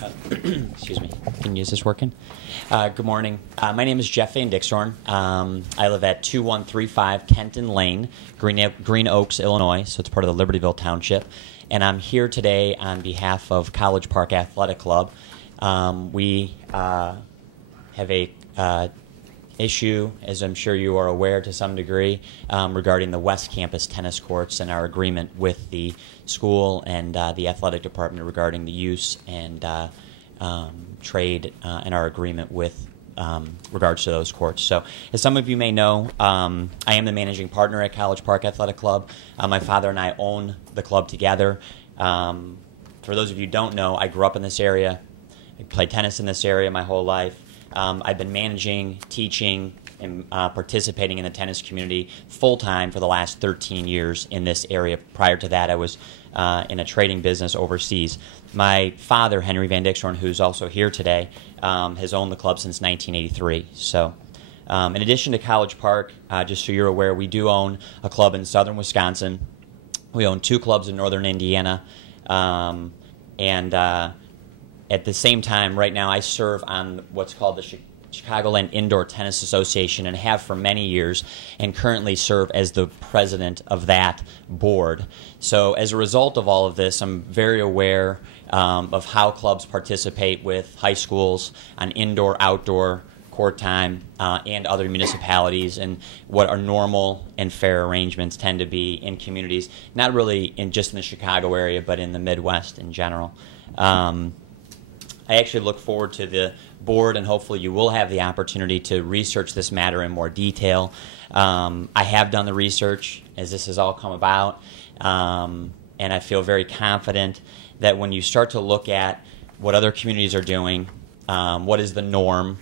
Excuse me. Is this working? Good morning. My name is Jeff VanDixhorn. I live at 2135 Kenton Lane, Green Oaks, Illinois, so it's part of the Libertyville Township. And I'm here today on behalf of College Park Athletic Club. We have a issue, as I'm sure you are aware to some degree, regarding the West Campus tennis courts and our agreement with the school and the athletic department regarding the use and trade and our agreement with regards to those courts. So, as some of you may know, I am the managing partner at College Park Athletic Club. My father and I own the club together. For those of you who don't know, I grew up in this area. I played tennis in this area my whole life. I've been managing, teaching, and participating in the tennis community full-time for the last 13 years in this area. Prior to that, I was in a trading business overseas. My father, Henry VanDixhorn, who's also here today, has owned the club since 1983. So, in addition to College Park, just so you're aware, we do own a club in southern Wisconsin. We own 2 clubs in northern Indiana. At the same time, right now, I serve on what's called the Chicagoland Indoor Tennis Association and have for many years, and currently serve as the president of that board. So as a result of all of this, I'm very aware of how clubs participate with high schools on indoor, outdoor court time and other municipalities, and what our normal and fair arrangements tend to be in communities, not really just in the Chicago area, but in the Midwest in general. I actually look forward to the board, and hopefully you will have the opportunity to research this matter in more detail. I have done the research as this has all come about, and I feel very confident that when you start to look at what other communities are doing, what is the norm,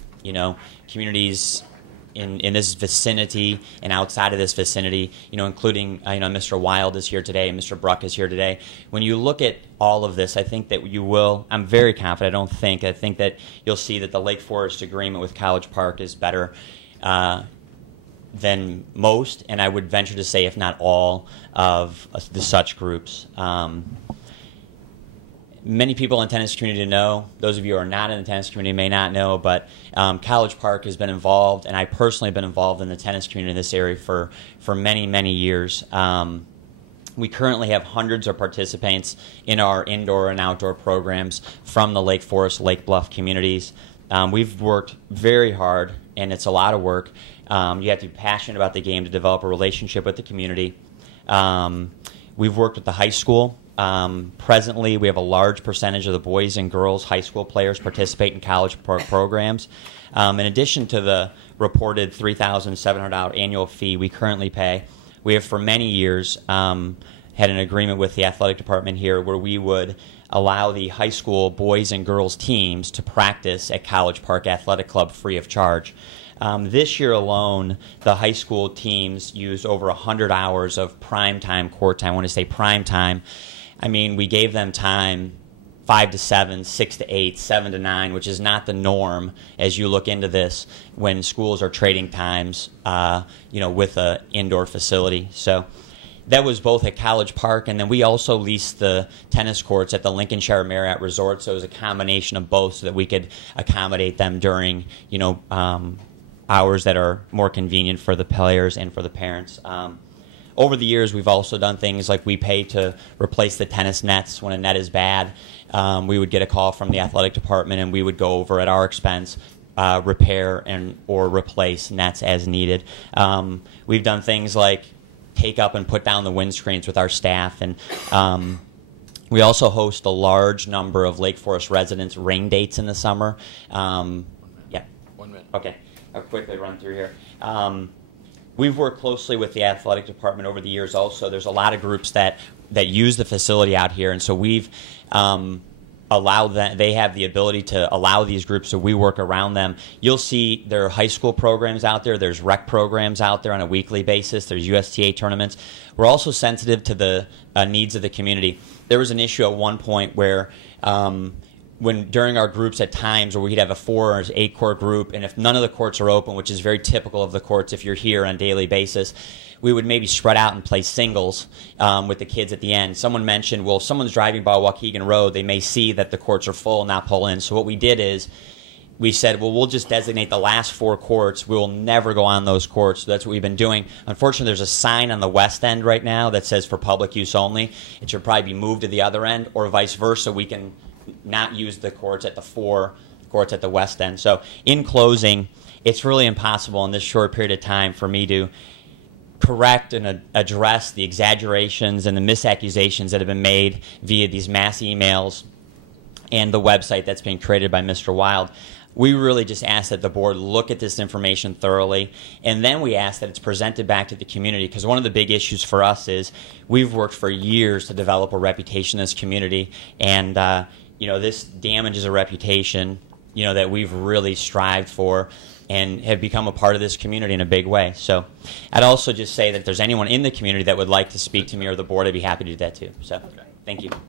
communities in this vicinity and outside of this vicinity, including, Mr. Wild is here today and Mr. Bruck is here today. When you look at all of this, I think that you will, I'm very confident, I think that you'll see that the Lake Forest agreement with College Park is better than most, and I would venture to say if not all, of the such groups. Many people in the tennis community know. Those of you who are not in the tennis community may not know, but College Park has been involved, and I personally have been involved in the tennis community in this area for many, many years. We currently have hundreds of participants in our indoor and outdoor programs from the Lake Forest, Lake Bluff communities. We've worked very hard, and it's a lot of work. You have to be passionate about the game to develop a relationship with the community. We've worked with the high school. Presently, we have a large percentage of the boys and girls high school players participate in College Park programs. In addition to the reported $3,700 annual fee we currently pay, we have for many years had an agreement with the athletic department here where we would allow the high school boys and girls teams to practice at College Park Athletic Club free of charge. This year alone, the high school teams used over 100 hours of prime time court time. When I say prime time, I mean we gave them time 5 to 7, 6 to 8, 7 to 9, which is not the norm as you look into this when schools are trading times, with an indoor facility. So that was both at College Park, and then we also leased the tennis courts at the Lincolnshire Marriott Resort. So it was a combination of both, so that we could accommodate them during, hours that are more convenient for the players and for the parents. Over the years, we've also done things like we pay to replace the tennis nets when a net is bad. We would get a call from the athletic department, and we would go over at our expense, repair or replace nets as needed. We've done things like take up and put down the windscreens with our staff, and we also host a large number of Lake Forest residents' rain dates in the summer. 1 minute. Okay, I'll quickly run through here. We've worked closely with the athletic department over the years also. There's a lot of groups that use the facility out here, and so we've allowed them, they have the ability to allow these groups, so we work around them. You'll see there are high school programs out there. There's rec programs out there on a weekly basis. There's USTA tournaments. We're also sensitive to the needs of the community. There was an issue at one point where during our groups at times where we'd have a 4 or 8 court group, and if none of the courts are open, which is very typical of the courts if you're here on a daily basis, we would maybe spread out and play singles with the kids at the end. Someone mentioned, well, if someone's driving by Waukegan Road, they may see that the courts are full and not pull in. So what we did is we said, well, we'll just designate the last 4 courts. We will never go on those courts. So that's what we've been doing. Unfortunately, there's a sign on the west end right now that says for public use only. It should probably be moved to the other end, or vice versa. We can not use the courts at the 4 courts at the west end. So in closing, it's really impossible in this short period of time for me to correct and address the exaggerations and the misaccusations that have been made via these mass emails and the website that's being created by Mr. Wild. We really just ask that the board look at this information thoroughly, and then we ask that it's presented back to the community, because one of the big issues for us is we've worked for years to develop a reputation in this community, and this damages a reputation that we've really strived for and have become a part of this community in a big way. So I'd also just say that if there's anyone in the community that would like to speak to me or the board, I'd be happy to do that too. So thank you.